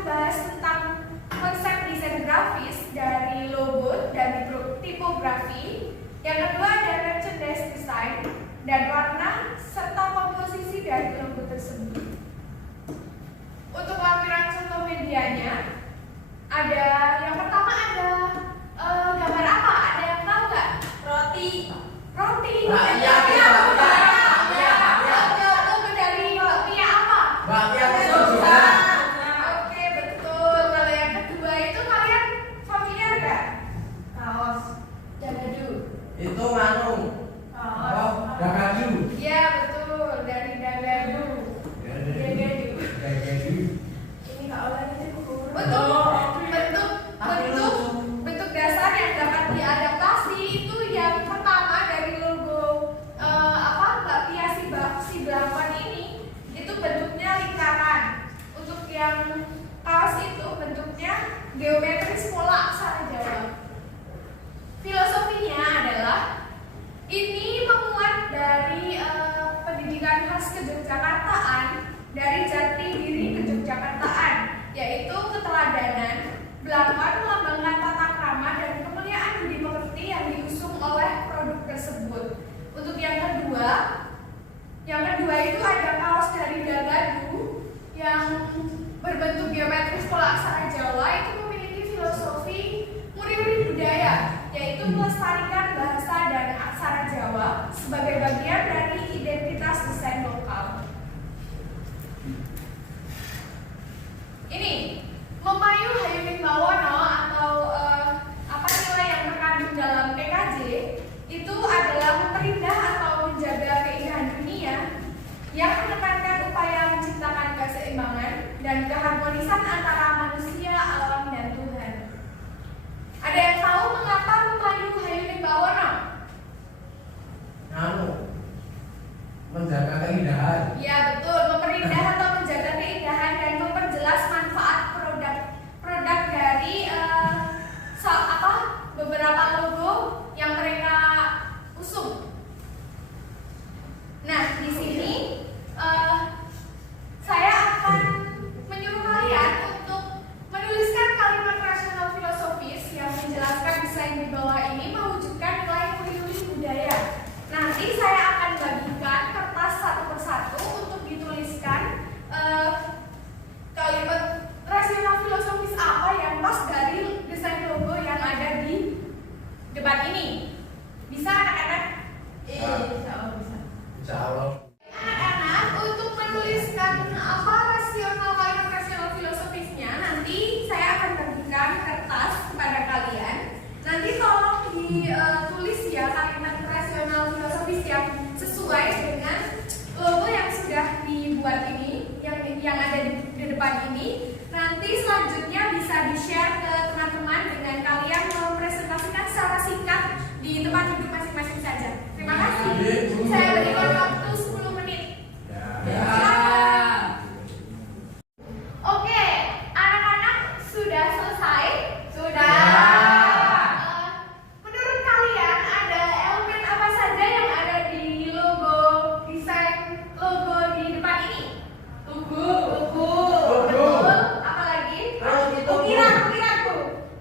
membahas tentang konsep desain grafis dari logo dan tipografi. Yang kedua ada merchandise design dan warna serta komposisi dari logo tersebut. Untuk lampiran contoh medianya, ada yang pertama ada gambar apa? Ada yang tahu nggak? Roti. Roti. Iya. Logo dari bakpia apa? Bakpia Susu. Oke, betul. Kalau yang kedua itu kalian familiar nggak? Kaos. Dagadu. Itu nganu. Kaos. Dagadu. Iya, betul. Dari Dagadu. Dagadu. Ini nggak oleh bentuk dasar yang dapat diadaptasi itu yang pertama dari logo bakpia si Blavan ini itu bentuknya lingkaran. Untuk yang kaos itu bentuknya geometris pola aksara Jawa. Filosofinya adalah ini memuat dari pendidikan khas Kejogjakartaan, dari jati diri Kejogjakartaan, yaitu keteladanan, Blavan melambangkan tata krama dan kemuliaan budi pekerti yang diusung oleh produk tersebut. Untuk yang kedua itu ada kaos dari Dagadu yang berbentuk geometris pola aksara Jawa, itu memiliki filosofi muri-muri budaya, yaitu melestarikan bahasa dan aksara Jawa sebagai bagian dari identitas desain lokal. Ini Memayu Hayuning Bawono atau nilai yang terkandung dalam PKJ itu adalah memperindah atau menjaga keindahan dunia yang menekankan upaya menciptakan keseimbangan dan keharmonisan antara manusia, alam, dan Tuhan. Ada yang tahu mengapa Memayu Hayuning Bawono? Menjaga keindahan. Ya betul, memperindah atau menjaga keindahan dan memperjelas manfaat produk dari beberapa logo yang mereka usung. Nah, di sini saya akan menyuruh kalian untuk menuliskan kalimat rasional filosofis yang menjelaskan desain di bawah ini mewujudkan nilai muri-muri budaya. Nanti saya akan bagikan kertas satu persatu untuk dituliskan kalimat rasional filosofis apa yang pas dari desain logo yang ada di depan ini. Bisa anak-anak? Insya Allah bisa. Insya Allah. Anak-anak untuk menuliskan kalimat rasional filosofisnya nanti saya akan bagikan kertas kepada kalian. Nanti tolong ditulis ya kalimat rasional filosofis yang sesuai dengan logo yang sudah dibuat ini, yang ada di depan ini. Nanti selanjutnya bisa di-share ke teman-teman dengan kalian mempresentasikan secara singkat di tempat duduk masing-masing saja. Terima kasih. Saya berikan waktu 10 menit. Oke, anak-anak sudah selesai? Sudah. Menurut kalian ada elemen apa saja yang ada di desain logo di depan ini? Tugu. Betul. Apa lagi? Ukiran, Bu.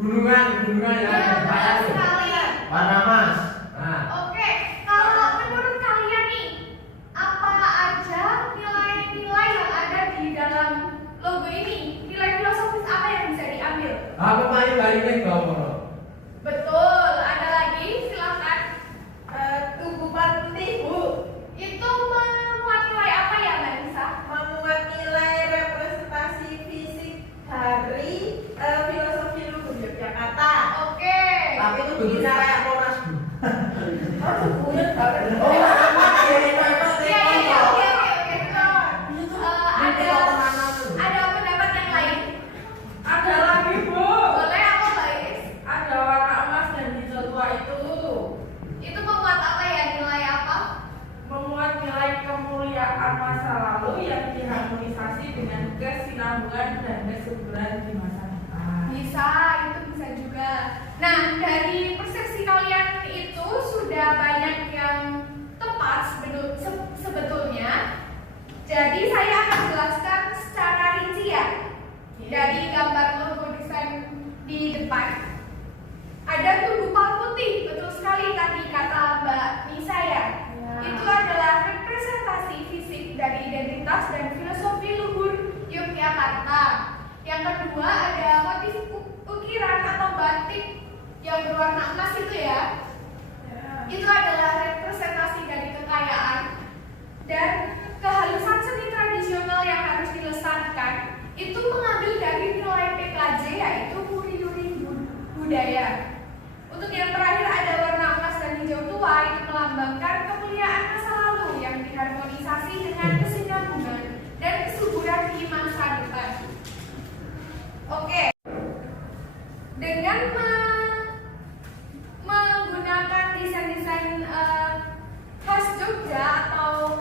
Gunungan ya. Betul sekali. Warna emas. Nah. Oke, kalau menurut kalian nih, apa aja nilai-nilai yang ada di dalam logo ini? Nilai filosofis apa yang bisa diambil? Memayu Hayuning Bawono. Betul, ada lagi, silakan. Tugu putih, Bu. Itu memuat nilai apa ya, Mbak Nisa? Memuat nilai representasi fisik dari filosofi luhur Yogyakarta. Oke. Tapi itu bentuknya kayak Monas, Bu. Bulat banget. Iya, oke. Ada pendapat yang lain? Ada lagi, Bu. Boleh apa, Mbak Is? Ada warna emas dan hijau tua itu. Itu memuat apa ya, nilai apa? Memuat nilai kemuliaan masa lalu yang diharmonisasi dengan kesinambungan dan kesuburan di masa depan. Bisa, itu bisa juga. Nah, dari persepsi kalian itu sudah banyak yang tepat sebetulnya. Jadi saya akan jelaskan secara rinci ya. Dari identitas dan filosofi luhur Yogyakarta. Yang kedua ada motif ukiran atau batik yang berwarna emas itu ya. Itu adalah representasi dari kekayaan dan kehalusan seni tradisional yang harus dilestarikan. Itu mengambil dari nilai PKJ yaitu puri-puri budaya. Untuk yang terakhir ada warna emas dan hijau tua, itu melambangkan kemuliaan masa lalu yang diharmonisasi dengan kesinambungan dan kesuburan di masa depan. Oke, dengan menggunakan desain-desain khas Jogja atau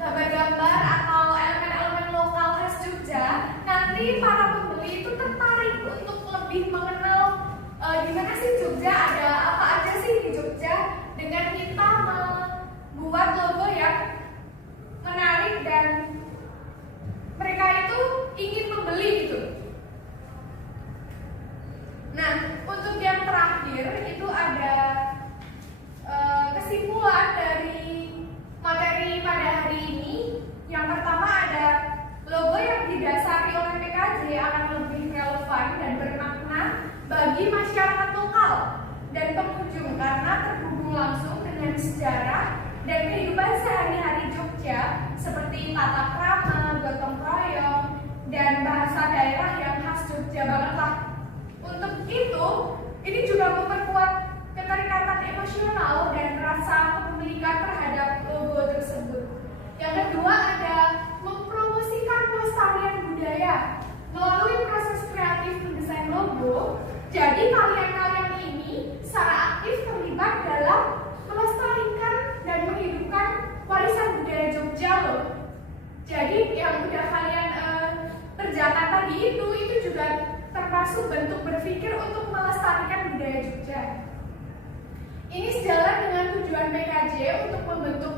gambar-gambar atau elemen-elemen lokal khas Jogja, nanti para pembeli itu tertarik untuk lebih mengenal gimana sih Jogja, ada apa aja sih di Jogja, dengan kita membuat logo yang menarik dan mereka itu ingin membeli gitu. Nah, untuk yang terakhir itu ada kesimpulan dari materi pada hari ini. Yang pertama ada logo yang didasari oleh PKJ akan lebih relevan dan bermakna bagi masyarakat lokal dan pengunjung karena terhubung langsung dengan sejarah dan kehidupan sehari-hari Jogja seperti tata krama, gotong royong, dan bahasa daerah yang khas Jogja banget lah. Untuk itu, ini juga memperkuat keterikatan emosional dan rasa kepemilikan terhadap logo tersebut. Yang kedua ada mempromosikan pelestarian budaya melalui proses kreatif mendesain logo. Jadi kalian-kalian ini secara aktif terlibat dalam melestarikan dan menghidupkan warisan budaya Jogja loh. Jadi yang udah kalian kerjakan tadi itu juga termasuk bentuk berpikir untuk melestarikan budaya Jogja. Ini sejalan dengan tujuan PKJ untuk membentuk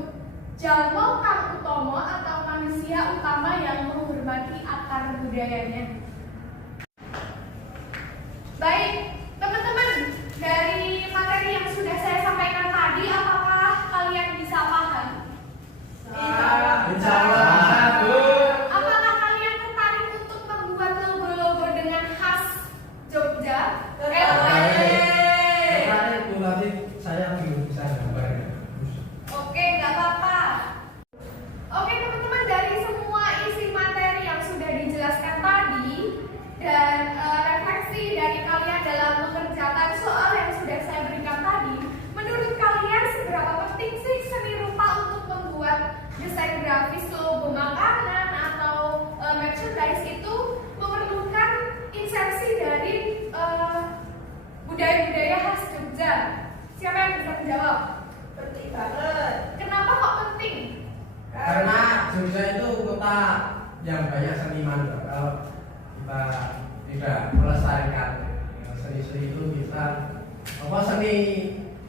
jalmo kang utomo atau manusia utama yang menghormati akar budayanya. Baik, teman-teman, dari materi yang sudah saya sampaikan tadi, apakah kalian bisa paham? Insya Allah. Apakah kalian tertarik untuk membuat logo-logo dengan khas Jogja? Tapi saya belum bisa gambarnya. Oke, nggak apa-apa. Oke teman-teman, dari semua isi materi yang sudah dijelaskan tadi dan refleksi dari kalian dalam mengerjakan soal yang sudah saya berikan tadi, menurut kalian seberapa penting sih seni rupa untuk membuat desain grafis logo makanan atau merchandise itu memerlukan insersi dari budaya-budaya khas Jogja? Siapa yang bisa menjawab? Penting banget. Kenapa kok penting? Karena Jogja itu kota yang banyak seniman. Kalau kita tidak melestarikan seni-seni itu, kita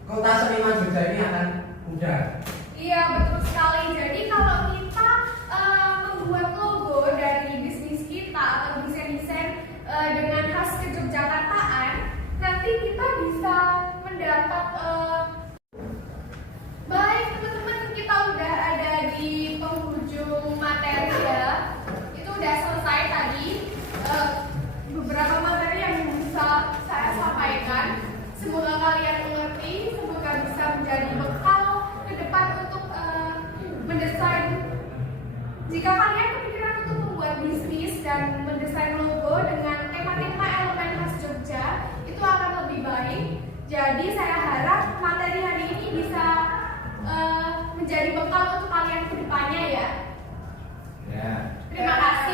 kota seniman Jogja ini akan mudah. Iya, betul sekali. Jadi kalau kita membuat logo dari bisnis kita atau desain-desain dengan khas kejogjakartaan, nanti kita bisa mendapat baik teman-teman, kita udah ada di penghujung materi ya. Itu udah selesai tadi beberapa materi yang bisa saya sampaikan. Semoga kalian mengerti, semoga bisa menjadi bekal ke depan untuk mendesain. Jika kalian kepikiran untuk membuat bisnis dan mendesain logo dengan tema-tema elemen khas Jogja, itu akan lebih baik. Jadi saya harap materi hari ini bisa menjadi bekal untuk kalian ke depannya ya. Ya. Terima kasih.